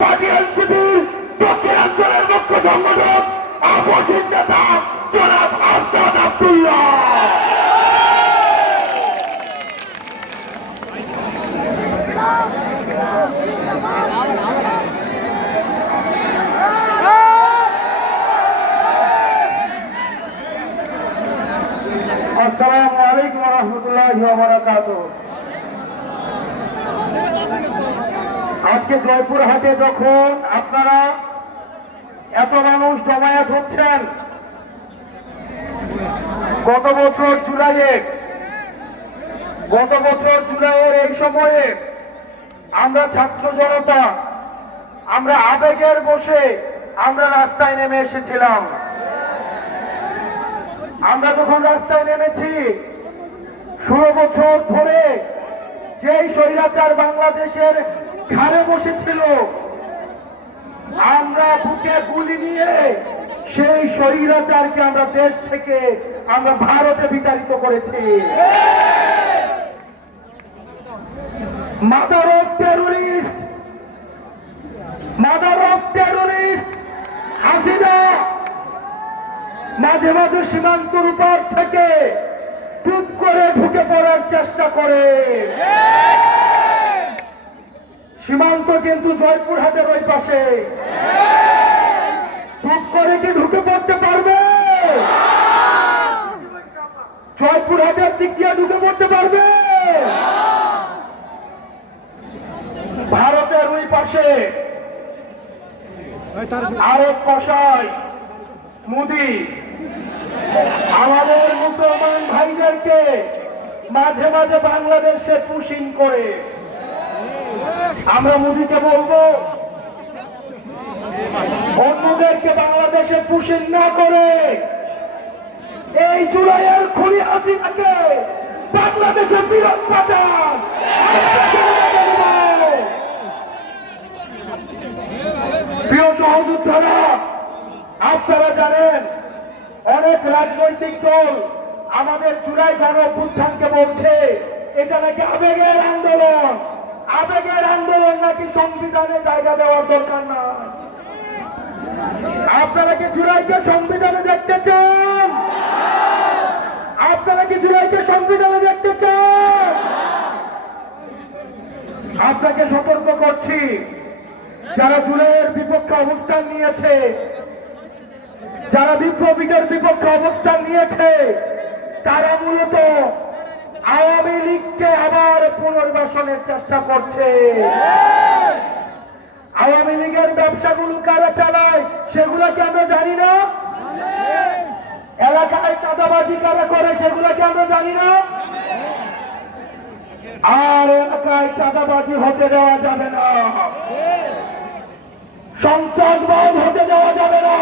Party এনসিপির দক্ষিণাঞ্চলের মুখ্য সংগঠক আব্দুল্লাহ। আসসালামু আলাইকুম রহমতুল্লাহ বারাকাত আজকে জয়পুরহাটে যখন আপনারা এত মানুষ জমায়েত হচ্ছেন, গত বছর জুলাইয়ে, গত বছর জুলাইয়ের এই সময়ে আমরা ছাত্র জনতা, আমরা আবেগের বসে আমরা রাস্তায় নেমে এসেছিলাম। আমরা যখন রাস্তায় নেমেছি, ষোলো বছর ধরে যেই স্বৈরাচার বাংলাদেশের ঘাড়ে বসেছিল। আমরা বুকে গুলি নিয়ে সেই স্বৈরাচারকে আমরা দেশ থেকে, আমরা ভারতে বিতাড়িত করেছি। Mother of terrorist mother of terrorist Hasina! মাঝে মাঝে সীমান্তর উপর থেকে টুপ করে ঢুকে পড়ার চেষ্টা করে। সীমান্ত কিন্তু জয়পুরহাটের ওই পাশে। টুপ করে কি ঢুকে পড়তে পারবে? জয়পুরহাটের দিক দিয়ে ঢুকে পড়তে পারবে? ভারতের ওই পাশে আরব কষাই মোদি, আমাদের মুসলমান ভাইদেরকে মাঝে মাঝে বাংলাদেশে পুশিং করে। আমরা মোদিকে বলব অন্যদেরকে বাংলাদেশে পুশিং না করে, এই জুলাইয়ের খুনি হাসিনাকে বাংলাদেশে বিরোধ পাঠান। প্রিয় সহযোদ্ধারা, আপনারা জানেন, অনেক রাজনৈতিক দল আমাদের জুলাই গণ বলছে, এটা নাকি আবেগের আন্দোলন? আবেগের আন্দোলন নাকি সংবিধানে জায়গা দেওয়ার দরকার না? আপনারা কি জুলাইকে সংবিধানে দেখতে চান? আপনারা কি জুলাইকে সংবিধানে দেখতে চান? আপনাকে সতর্ক করছি, যারা জুলাইয়ের বিপক্ষে অবস্থান নিয়েছে, যারা বিপ্লবীদের বিপক্ষে অবস্থান নিয়েছে, তারা মূলত আওয়ামী লীগকে আবার পুনর্বাসনের চেষ্টা করছে। আওয়ামী লীগের ব্যবসাগুলো কারা চালায় সেগুলো কি আমরা জানি না। এলাকায় চাঁদাবাজি কারা করে সেগুলো কি আমরা জানি না। আর এলাকায় চাঁদাবাজি হতে দেওয়া যাবে না। সন্ত্রাসবাদ হতে দেওয়া যাবে না।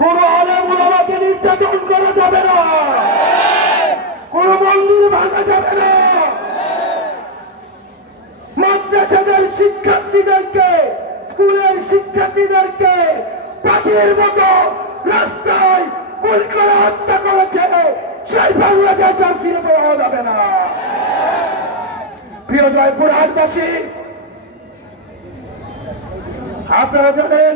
কোন আলেম উলামাকে নির্যাতন করা যাবে না কোন মন্দির ভাঙা যাবে না মাদ্রাসাদের শিক্ষার্থীদেরকে, স্কুলের শিক্ষার্থীদেরকে পাখির মতো রাস্তায় গুলি করে হত্যা করেছে। সেই বাংলাদেশ আর ফিরে পাওয়া যাবে না। প্রিয় জয়পুর হাটবাসী, আপনারা জানেন